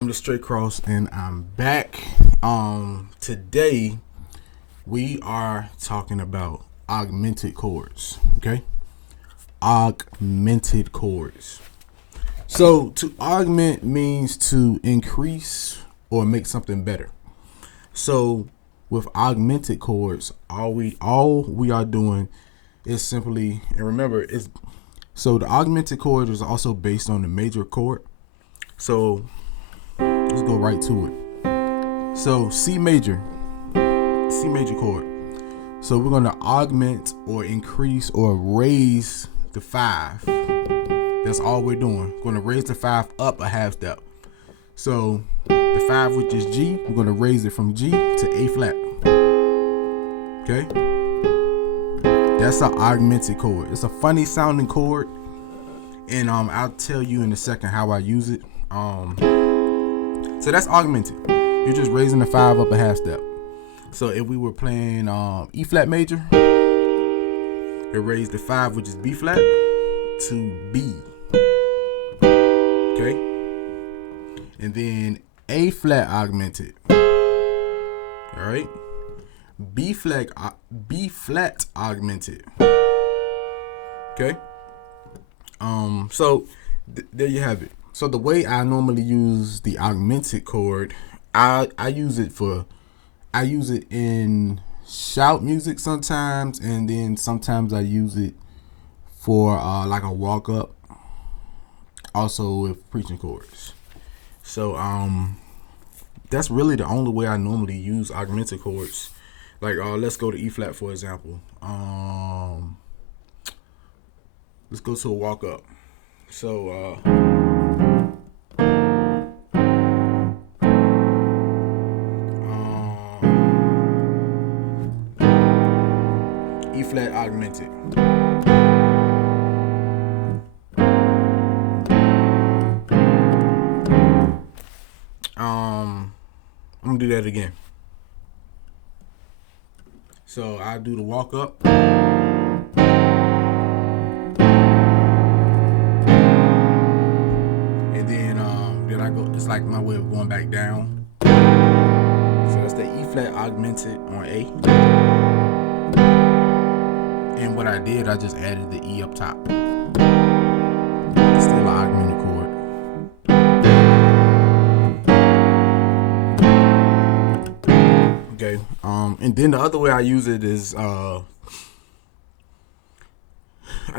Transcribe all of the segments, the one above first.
I'm the Straight Cross and I'm back. Today we are talking about augmented chords. Okay, augmented chords. So to augment means to increase or make something better. So with augmented chords, all we are doing is simply, and remember, it's so the augmented chord is also based on the major chord. So let's go right to it. So C major chord. So we're gonna augment or increase or raise the 5. That's all we're doing. We're gonna raise the 5 up a half step. So the 5, which is G, we're gonna raise it from G to A flat. Okay? That's an augmented chord. It's a funny sounding chord, and I'll tell you in a second how I use it. So that's augmented. You're just raising the 5 up a half step. So if we were playing E flat major, it raised the 5, which is B flat, to B. Okay? And then A flat augmented. Alright? B flat augmented. Okay? So there you have it. So the way I normally use the augmented chord, I use it in shout music sometimes, and then sometimes I use it for like a walk up, also with preaching chords. So that's really the only way I normally use augmented chords. Like let's go to E flat for example. Let's go to a walk up. So E flat augmented. I'm gonna do that again. So I do the walk up. And then I go, it's like my way of going back down. So that's the E flat augmented on A. And what I did, I just added the E up top. It's still an augmented chord. Okay. And then the other way I use it is I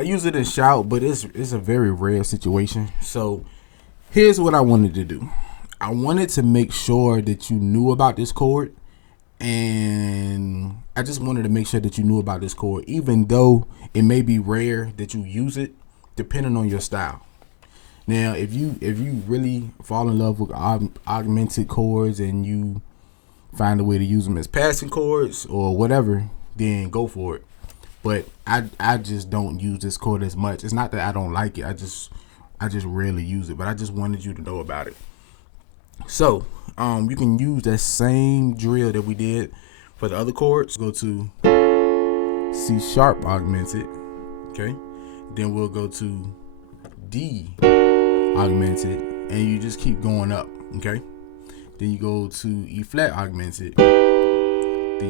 use it in shout, but it's a very rare situation. So here's what I wanted to do. I wanted to make sure that you knew about this chord, and I just wanted to make sure that you knew about this chord, even though it may be rare that you use it, depending on your style. Now, if you really fall in love with augmented chords and you find a way to use them as passing chords or whatever, then go for it. But I just don't use this chord as much. It's not that I don't like it. I just rarely use it. But I just wanted you to know about it. So you can use that same drill that we did for the other chords. Go to C sharp augmented. Okay. Then we'll go to D augmented, and you just keep going up. Okay. Then you go to E flat augmented. Then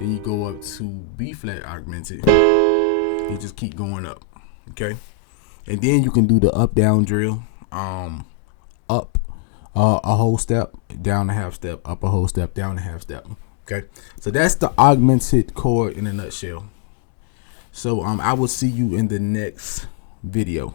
you go up to B flat augmented. You just keep going up. Okay. And then you can do the up down drill. Up a whole step, down a half step, up a whole step, down a half step. Okay. So that's the augmented chord in a nutshell. So I will see you in the next video.